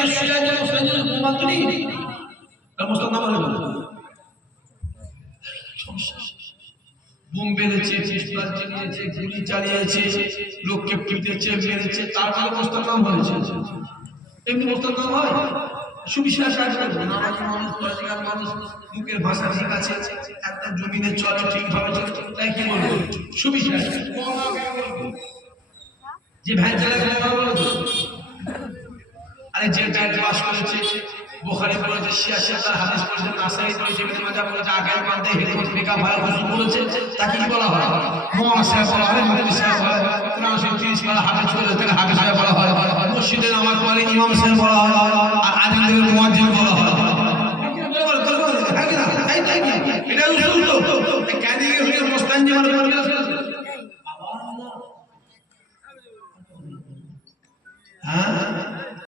নিয়ে শুয়ে আছে মুস্তাঞ্জির ঘুমাতুনি আর মুস্তান নাম হলো বুম বেঁধেছে পিস্তল চালিয়েছে গুলি চালিয়েছে লোককে পিটেছে মেরেছে তারপরে মুস্তান নাম হয়েছে এমনি মুস্তান নাম হয় সুবিশ্বাস আছে নামাজি মানুষ পরিষ্কার মানুষ মুখের ভাষা ঠিক আছে একটা জমিনে চলে ঠিকভাবে চলে তাই কি বলবো সুবিশ্বাস যে ভাই ছেলে কথা বলেছে আরে যে টাইট পাস করেছে বুখারী পড়েছে শিয়া তার হাদিস পড়েছে নাসাই পড়েছে ইবনে মাজাহ পড়েছে আকাই পান্তে হিকমত ফিকা ভাই হুজুর পড়েছে তাকে কি বলা হয় মাওলানা সাহেব বলা হয় মুফতি সাহেব বলা হয় কোরআন শরীফ 30 পারা হাফেজ করে তাকে হাফেজ সাহেব বলা হয় মসজিদে নামাজ পড়ে ইমাম সাহেব বলা হয় আর আযানের মুয়াজ্জিন বলা হয় এটা উসুল তো কাদি হয়ে মুস্তানজি মানে হ্যাঁ